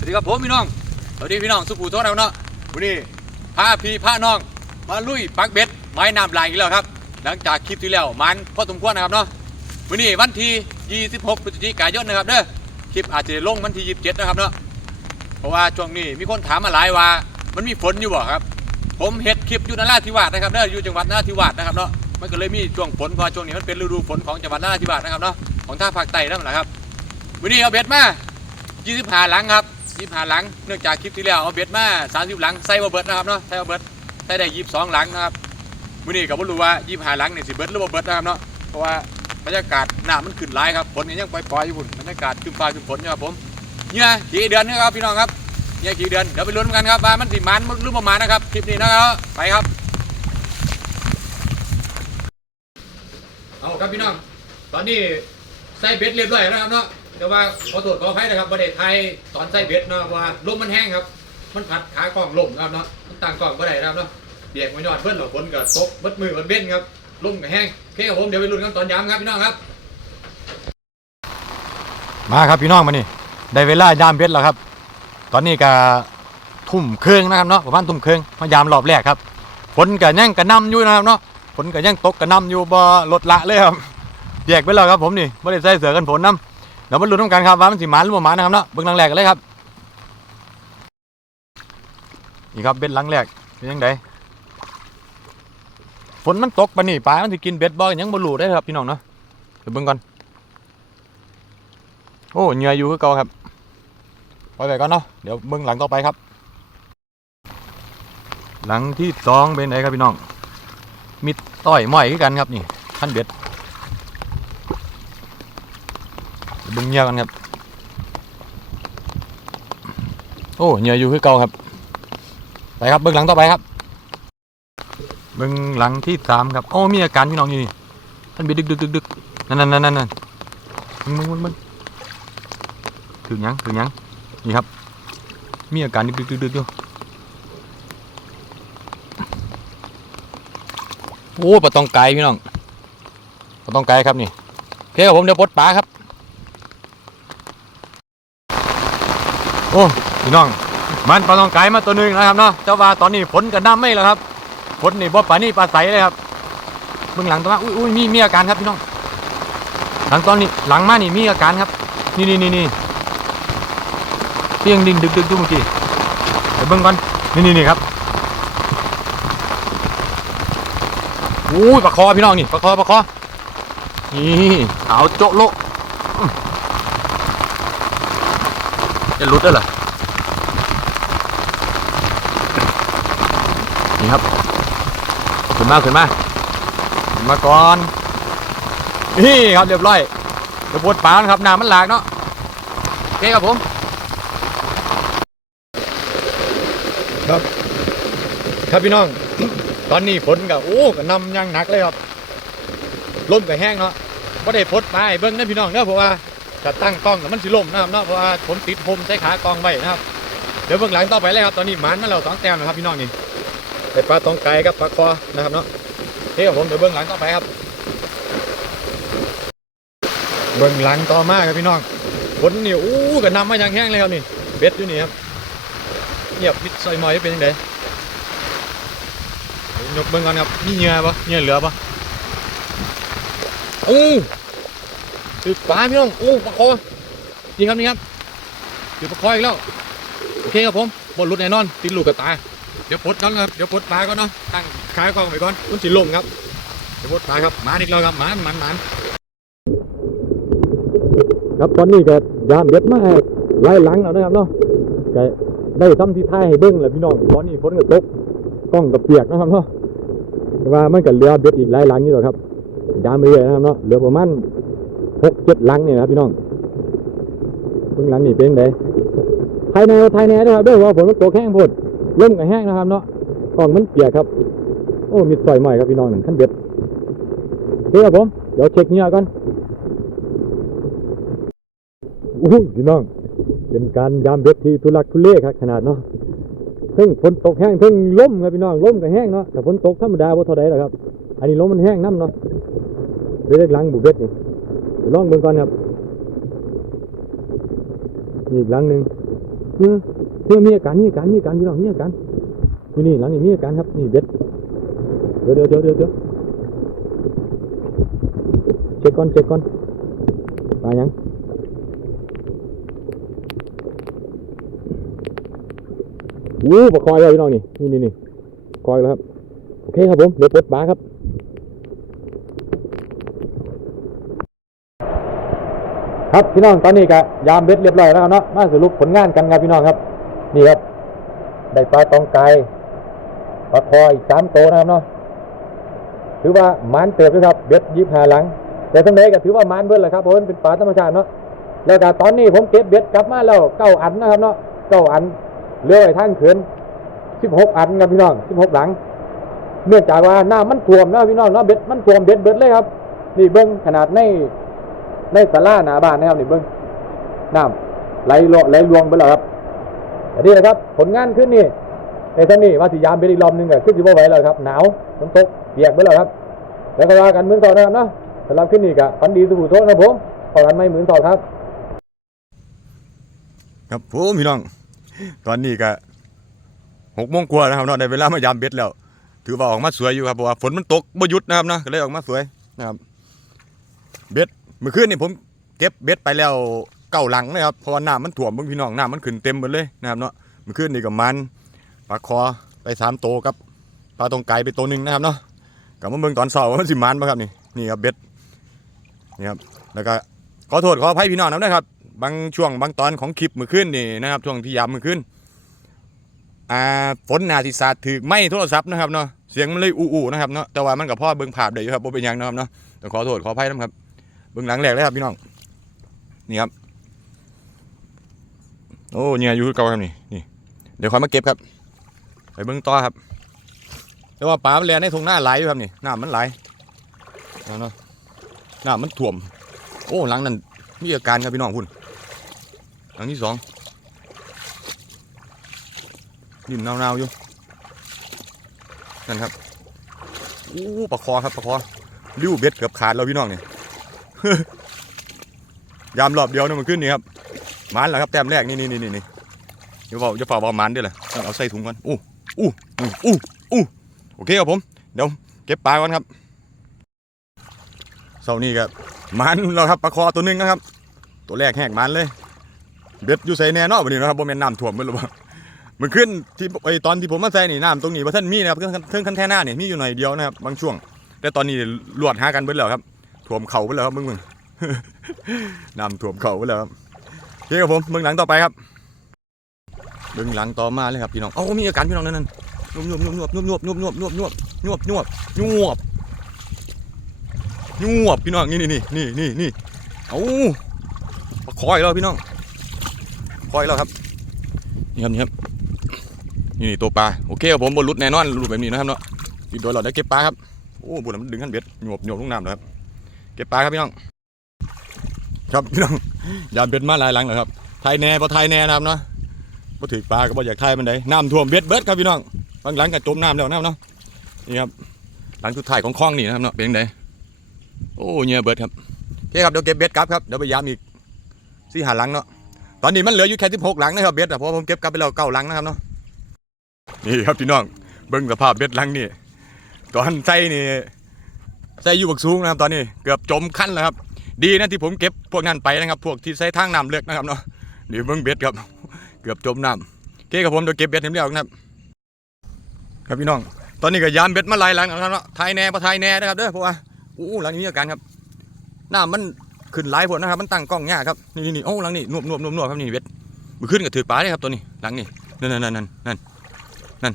สวัสดีครับผมพี่น้อง สวัสดีพี่น้องสุภูโทษนะเนาะวันนี้พาพี่พาน้อง มาลุยปักเบ็ดไม้น้ำลายอีกแล้วครับ หลังจากคลิปที่แล้วมันพอสมควรนะครับเนาะวันนี้วันที่26พฤศจิกายนนะครับเด้อ คลิปอาจจะลงวันที่27นะครับเนาะ เพราะว่าช่วงนี้มีคนถามมาหลายว่า มันมีฝนอยู่บ่ครับ ผมเฮ็ดคลิปอยู่นราธิวาสนะครับเด้อ อยู่จังหวัดนราธิวาสนะครับเนาะ มันก็เลยมีช่วงฝนเพราะช่วงนี้มันเป็นฤดูฝนของจังหวัดนราธิวาสนะครับเนาะ ของทางภาคใต้นั่นแหละครับวันนี้เอาเบ็ดมา25หลังครับ 25หลัง เนื่องจากคลิปที่แล้วเอาเบ็ดมา30หลังใส่บ่เบิดนะครับเนาะใส่บ่เบิดใส่ได้22หลังนะครับวันนี้ก็บ่รู้ว่า25หลังนี่สิเบิดหรือบ่เบิดนะครับเนาะเพราะว่าบรรยากาศหน้ำมันขึ้นหลายครับฝนก็ยังปล่อยๆอยู่พุ่นบรรยากาศครึ้มฟ้าครึ้มฝนอยู่ครับผมเนี่ยกี่เดือนนะครับพี่น้องครับเนี่ยกี่เดือนเดี๋ยวไปลุ้นกันครับว่ามันสิมันหรือบ่มันนะครับคลิปนี้นะครับไปครับเอาครับพี่น้องตอนนี้ใส่เบ็ดเรียบร้อยแล้วนะครับเนาะ แต่ว่าขอโทษขออภัยนะครับประเด็ไทยตอนใส่เบ็ดเนาะว่าลมมันแห้งครับ มันผัดขากล้องลมครับเนาะมันต่างกล้องก็ได้ครับเนาะเบียกไม่ยอดเพื่อนหรอกฝนกับตกเบัดมือเบัดเบ้นครับลมกับแห้งโอเคครับผมเดี๋ยวไปลุ้นกันตอนย้ำครับพี่น้องครับ มาครับพี่น้องมานี่ได้เวลายามเบ็ดแล้วครับ ตอนนี้ก็ทุ่มเครึ่องนะครับเนาะประมาณทุ่มเครึ่องมายามรอบแรกครับฝนก็ยังกระนำอยู่นะครับเนาะฝนก็ยังตกกระนำอยู่บ่ลดละเลยครับแยกไปแล้วครับผมนี่ไม่ได้ใส่เสื้อกันฝนน้ำ เดี๋ยวมาลุ้นกันครับว่ามันสิหมานหรือบ่หมานนะครับเนาะเบื้องหลังแรกกันเลยครับนี่ครับเบ็ดหลังแรกเป็นยังไงฝนมันตกปะนี่ปลามันสิกินเบ็ดบ่ยังบ่รู้ได้ครับพี่น้องเนาะเดี๋ยวเบิ่งก่อนโอ้เหงื่ออยู่คือเก่าครับปล่อยไปก่อนเนาะเดี๋ยวเบิ่งหลังต่อไปครับ หลังที่สองเป็นไงครับพี่น้องมีต่อยหม้อยกันครับนี่ขั้นเบ็ดเดี๋ยวเบิ่งเงื่อกันครับ โอ้เหงื่ออยู่คือเก่าครับไปครับเบิ่งหลังต่อไปครับเบิ่งหลังที่สามครับโอ้มีอาการพี่น้องอยู่นี่ท่านบ็ดดึกดึกดึกดึกนั่นนั่นนั่นนั่นมึงมึงมึงมึงถึงยังถึงยังนี่ครับ มีอาการดึกดึกดึกอยู่โอ้ปลาตองไก่พี่น้องปลาตองไก่ครับนี่โอเคครับผมเดี๋ยวปลดปลาครับ โอ้พี่น้อง มันปลาตองไก่มาตัวหนึ่งนะครับเนาะเจ้าว่าตอนนี้ฝนกระน้ำไม่แล้วครับฝนนี่บ่ปลานี่ปลาใสเลยครับเบื้องหลังตัวมาอุ้ยอุ้ยมีมีอาการครับพี่น้อง หลังตอนนี้หลังมานี่มีอาการครับ นี่นี่นี่นี่เตียงดินดึกดึกดูเมื่อกี้เดี๋ยวเบิ่งก่อนนี่นี่นี่ครับโอ้ยปลาคอพี่น้องนี่ปลาคอปลาคอนี่ขาโจะโละอื้อ จะหลุดได้เหรอ นี่ครับขึ้นมาขึ้นมาขึ้นมาก่อน นี่ครับเรียบร้อยเดี๋ยวปวดปลานครับน้ำมันหลากเนาะโอเคครับผม ครับ ครับพี่น้อง ตอนนี้ฝนกับโอ้กับนำยังหนักเลยครับลมกับแห้งเนาะก็ได้พดมาเบิ้งนะพี่น้องเนาะเพราะว่า จะตั้งกล้องแล้วมันสิล่มนะครับเนาะเพราะว่าผมติดโฮมใส่ขากองไว้นะครับเดี๋ยวเบื้องหลังต่อไปเลยครับตอนนี้หมันมาแล้วสองแต้มนะครับพี่น้องนี่ได้ปลาตองไก่กับปลาคอนะครับเนาะเคครับผมเดี๋ยวเบื้องหลังต่อไปครับ เบื้องหลังต่อมาครับพี่น้องฝนนี่อู้กับน้ำมาอย่างแห้งเลยครับนี่เบ็ดอยู่นี่ครับเงียบมิดซอยมอยเป็นยังไงยกเบิ่งก่อนครับมีเหงื่อปะเหงื่อเหลือปะโอ้ ถือปลาพี่น้องโอ้ปลาคอนี่ครับนี่ครับถือปลาคออีกแล้วโอเคครับผมบนรุดแน่นอนติดลูกกับตาเดี๋ยวปลดก่อนครับเดี๋ยวปลดปลาก่อนเนาะตั้งขายกองไว้ก่อนมันสิลงครับเดี๋ยวปลดปลาครับหมาอีกแล้วครับหมาหมันหมันครับตอนนี้ก็ยามเบ็ดมากไล่หลังแล้วนะครับเนาะได้ทำที่ท่ายให้เบิ้งแหละพี่น้องตอนนี้ฝนก็ตกกล้องกับเปียกนะครับเนาะว่ามันก็เหลือเบ็ดอีกหลายหลังอยู่หรอครับยามไปเรื่อยนะครับเนาะเหลือประมาณ หกเจ็ดลังเนี่ยนะครับพี่น้องเพิ่งลังนี่เป็นไงภายในภายในนะครับด้วยว่าฝนมันตกแห้งพดเริ่มกับแห้งนะครับเนาะกล้องมันเปียกครับ โอ้มีสอยใหม่ครับพี่น้องหนึ่งขั้นเบ็ดโอเคครับผมเดี๋ยวเช็คเหงื่อก่อนอุ้ยพี่น้อง เป็นการยามเบ็ดที่ทุลักทุเลครับขนาดเนาะเพิ่งฝนตกแห้งเพิ่งลมครับพี่น้องลมกับแห้งเนาะแต่ฝนตกธรรมดาบ่เท่าใดหรอกครับ อันนี้ลมมันแห้งน้ำเนาะเบ็ดหลังบุเบ็ดนี่ ลองเบิ่งก่อนครับนี่อีกหลังหนึ่งนึงเฮ้ยมีอาการมีอาการมีอาการพี่น้องมีอาการนี่นี่หลังนี่มีอาการครับนี่เบ็ดเดี๋ยวเดี๋ยวเดี๋ยวเดี๋ยวเดียวเช็คก่อนเช็คก่อนปลายังวู้ปลาคอยแล้วพี่น้องนี่นี่นี่นี่คอยแล้วครับโอเคครับผมเดี๋ยวปลดปลาครับ ครับพี่น้องตอนนี้ก็ยามเบ็ดเรียบร้อยแล้วเนาะมาสรุปผลงานกันครับพี่น้องครับ นี่ครับ ได้ปลาตองไก่ปลาคอยสามตัวนะครับเนาะถือว่ามันเติบด้วยครับเบ็ดยิบหาหลัง แต่ทั้งนี้ก็ถือว่ามันเบิ้ลเลยครับเพราะมันเป็นปลาธรรมชาติเนาะแล้วก็ตอนนี้ผมเก็บเบ็ดกลับมาแล้วเก้าอันนะครับเนาะเก้าอันเลื่อยทางเขื่อนสิบหกอันครับพี่น้องสิบหกหลัง เนื่องจากว่าหน้ำมันท่วมนะพี่น้องเนาะเบ็ดมันท่วมเบ็ดเบ็ดเลยครับ นี่เบิ้งขนาดใน ในศาลาหน้าบ้านนะครับนี่เบิ้งน้ำไหลลไหลลวงไปแล้วครับอันนี้นะครับ ผลงานขึ้นนี่ในท่านนี่ว่าสิยามเป็นอีกรอบหนึงก็ขึ้นสิบ่ไหวแล้วครับ หนาวฝนตกเปียกไปแล้วครับ แล้วก็ว่ากันมื้อสองนะครับเนาะสำหรับขึ้นนี่ก็ฝันดีสุขโทษนะผมขอกันไม่หมื้อสองครับ ครับผมพี่น้อง ตอนนี้ก็หกโมงกว่านะครับเนาะได้เวลามายามเบ็ดแล้ว ถือว่าออกมาสวยอยู่ครับเพราะว่าฝนมันตกบ่หยุดนะครับนะก็เลยออกมาสวยนะครับ เบ็ด เมื่อคืนนี่ผมเก็บเบ็ดไปแล้วเก้าหลังนะครับเพราะว่าน้ำมันถ่วมเบิ่งพี่น้องน้ำมันขึ้นเต็มหมดเลยนะครับเนาะเมื่อคืนนี่ก็มันปลาคอไปสามโตวกับปลาตรงไก่ไปตัวหนึ่งนะครับเนาะกับมาเบิ่งตอนเช้าว่ามันสิมันป่ะครับนี่นี่ครับเบ็ดนี่ครับแล้วก็ขอโทษขออภัยพี่น้องนะครับบางช่วงบางตอนของคลิปเมื่อคืนนี่นะครับช่วงที่ยามเมื่อคืนอ่าฝนหนาสิสาถือไม่โทรศัพท์นะครับเนาะเสียงมันเลยอู้ๆนะครับเนาะแต่ว่ามันกับพ่อเบิ่งภาพได้อยู่ครับบ่เป็นยังนะครับเนาะต้องขอโทษขออภัยนะครับ เบิ่งหลังแรกเลยครับพี่น้อง นี่ครับ โอ้เนี่ยอยู่เก่าครับนี่ นี่ เดี๋ยวคอยมาเก็บครับ ไปเบิ่งต่อครับ แต่ว่าปลามันแลในทงหน้าไหลอยู่ครับนี่หน้ำมันไหลเนาะน้ำมันท่วม โอ้หลังนั้นมีอาการครับพี่น้องคุณหลังที่สองดินเน่าๆอยู่นั่นครับอู้ปลาคอครับปลาคอริ้วเบ็ดเกือบขาดแล้วพี่น้องเนี่ย ยามรอบเดียวนี่มันขึ้นนี่ครับมันแล้วครับแต้มแรกนี่นี่นี่นี่เดี๋ยวบอกจะฝ่าบอมันด้วยแหละเอาใส่ถุงก่อนอู้อู้อู้อู้อู้โอเคครับผมเดี๋ยวเก็บปลาก่อนครับเสาร์นี้ก็มันแล้วครับปลาคอตัวนึงนะครับ ตัวแรกแหกมันเลย เบ็ดอยู่ใส่แน่นอนวันนี้นะครับบ่แม่นน้ำท่วมเบิ่หรือเปล่ามันขึ้นที่ไอตอนที่ผมมาใส่นี่น้ำตรงนี้ว่าท่านมีนะครับเครื่องเครื่องคันแท่หน้าเนี่ยมีอยู่หน่อยเดียวนะครับบางช่วง แต่ตอนนี้ลวดหากันเบิดแล้วครับ ท่วมเข่าเบิดแล้วครับมึงมึงน้ำท่วมเข่าเบิดแล้วครับโอเคครับผมเบื้องหลังต่อไปครับเบื้องหลังต่อมาเลยครับพี่น้องเอ้ามีอาการพี่น้องนั่นนั่นนวบนวบนวบนวบนวบนวบนวบนวบนวบนวบนวบนวบนวบพี่น้องนี่นี่นี่นี่นี่นี่เอ้าคอยแล้วพี่น้องคอยแล้วครับนี่ครับนี่ครับนี่นี่ตัวปลาโอเคครับผมบนรุดแน่นอนรุดแบบนี้นะครับเนาะอีกโดยเราได้เก็บปลาครับโอ้บุญมันดึงขั้นเบ็ดหยวบหยวบลงน้ำเลยครับ ก็บปลาครับพี่น้อง ครับพี่น้องยามเบ็ดมาหลายหลังแล้วครับไทยแน่พอไทยแน่นะครับเนาะพอถือปลาก็บ่อยากไทยมันได้น้ำท่วมเบ็ดเบ็ดครับพี่น้องบางหลังก็จมน้ำแล้วนะครับเนาะนี่ครับหลังสุดท้ายของคลองนี่นะครับเนาะเป็นยังไงโอ้เงียเบิดครับโอเคครับเดี๋ยวเก็บเบ็ดกลับครับเดี๋ยวไปยามอีกสี่หาหลังเนาะตอนนี้มันเหลืออยู่แค่สิบหกหลังนะครับเบ็ดอะเพราะผมเก็บกลับไปแล้วเก้าหลังนะครับเนาะนี่ครับพี่น้องเบิ้งสภาพเบ็ดหลังนี่ตอนใส่นี่ ใส่อยู่บักสูงนะครับตอนนี้เกือบจมขั้นแล้วครับ ดีนะที่ผมเก็บพวกนั้นไปนะครับ พวกที่ใส่ทางน้ำเลือกนะครับเนาะนี่เบิ้งเบ็ดครับ เกือบจมน้ำเคครับผมเดี๋ยวเก็บเบ็ดให้เรียบร้อยนะครับ ครับพี่น้อง ตอนนี้ก็ยามเบ็ดมาหลายหลังนะครับเนาะไทยแน่ปะไทยแน่นะครับเด้อเพราะว่าอู้หลังนี้มีอาการครับน้ำมันขึ้นหลายผลนะครับ มันตั้งกล้องยากครับนี่นี่โอ้หลังนี่นวบนวบนวบนวบครับนี่เวทมือขึ้นกับถือปลาเลยครับตัวนี้หลังนี่นั่นนั่นนั่นนั่นนั่น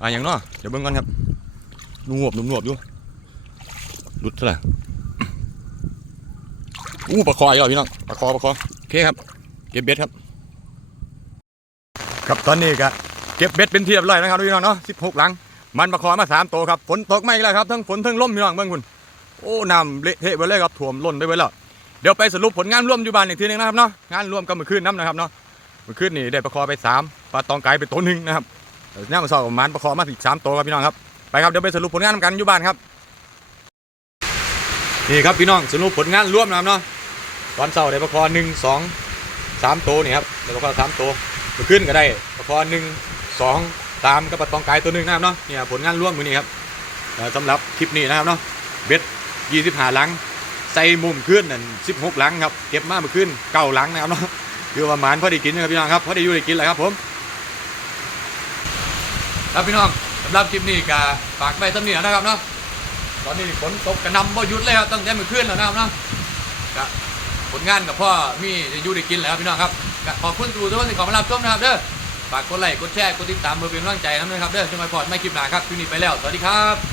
อ่าอย่างเนาะเดี๋ยวเบิ่งกันครับนวบนวบนวบอยู่ หลุดเท่าไหร่อู้ปลาคออีกแล้วพี่น้องปลาคอปลาคอโอเคครับ เก็บเบ็ดครับ ครับตอนนี้ก็เก็บเบ็ดเป็นที่เรียบร้อยนะครับพี่น้องเนาะสิบหกหลัง มันปลาคอมาสามตัวครับฝนตกไม่แล้วครับทั้งฝนทั้งลมพี่น้องเบิ่งคุณโอ้น้ำเละเทะไปเลยครับท่วมล้นไปไว้แล้วเดี๋ยวไปสรุปผลงานร่วมอยู่บ้านอีกทีหนึงนะครับเนาะงานร่วมกับเมื่อคืนน้ำนะครับเนาะเมื่อคืนนี่ได้ประคอไปสามปลาตองไก่ไปตัวหนึ่งนะครับเนี่ยมาสอบกับมันประคอมาอีกสามตัวครับพี่น้องครับไปครับเดี๋ยวไปสรุปผลงานกันอยู่บ้านครับ นี่ครับพี่น้องสรุปผลงานร่วมนะครับเนาะตอนเสาร์ได้ประคอหนึ่งสองสามโตนี่ครับได้ประคอสามโอเคมาขึ้นก็ได้ปลาคอหนึ่งสองสามกับปลาตองกายตัวหนึ่งนะครับเนาะเนี่ยผลงานร่วมมือนี้ครับสำหรับคลิปนี้นะครับเนาะเบ็ดยี่สิบห้าลังใส่มุมขึ้นนั่นสิบหกลังครับเก็บมาเมื่อขึ้นเก้าลังนะครับเนาะคือประมาณพอได้กินนะครับพี่น้องครับพอได้อยู่ได้กินแหละครับผมครับพี่น้องสำหรับคลิปนี้ก็ฝากไว้สำเนียนะครับเนาะ ตอนนี้ฝนตกกระนำบ่หยุดเลยครับตั้งแต่เมื่อคืนแล้วนะครับเนาะก็ผลงานกับพ่อมีได้อยู่ได้กินแล้วพี่น้องครับก็ขอบคุณทุกท่านที่เข้ามารับชมนะครับเด้อฝากกดไลค์กดแชร์กดติดตามเพื่อเป็นกำลังใจนะครับเด้อช่วยมาพอดไม่คลิปหนาครับคืนนี้ไปแล้วสวัสดีครับ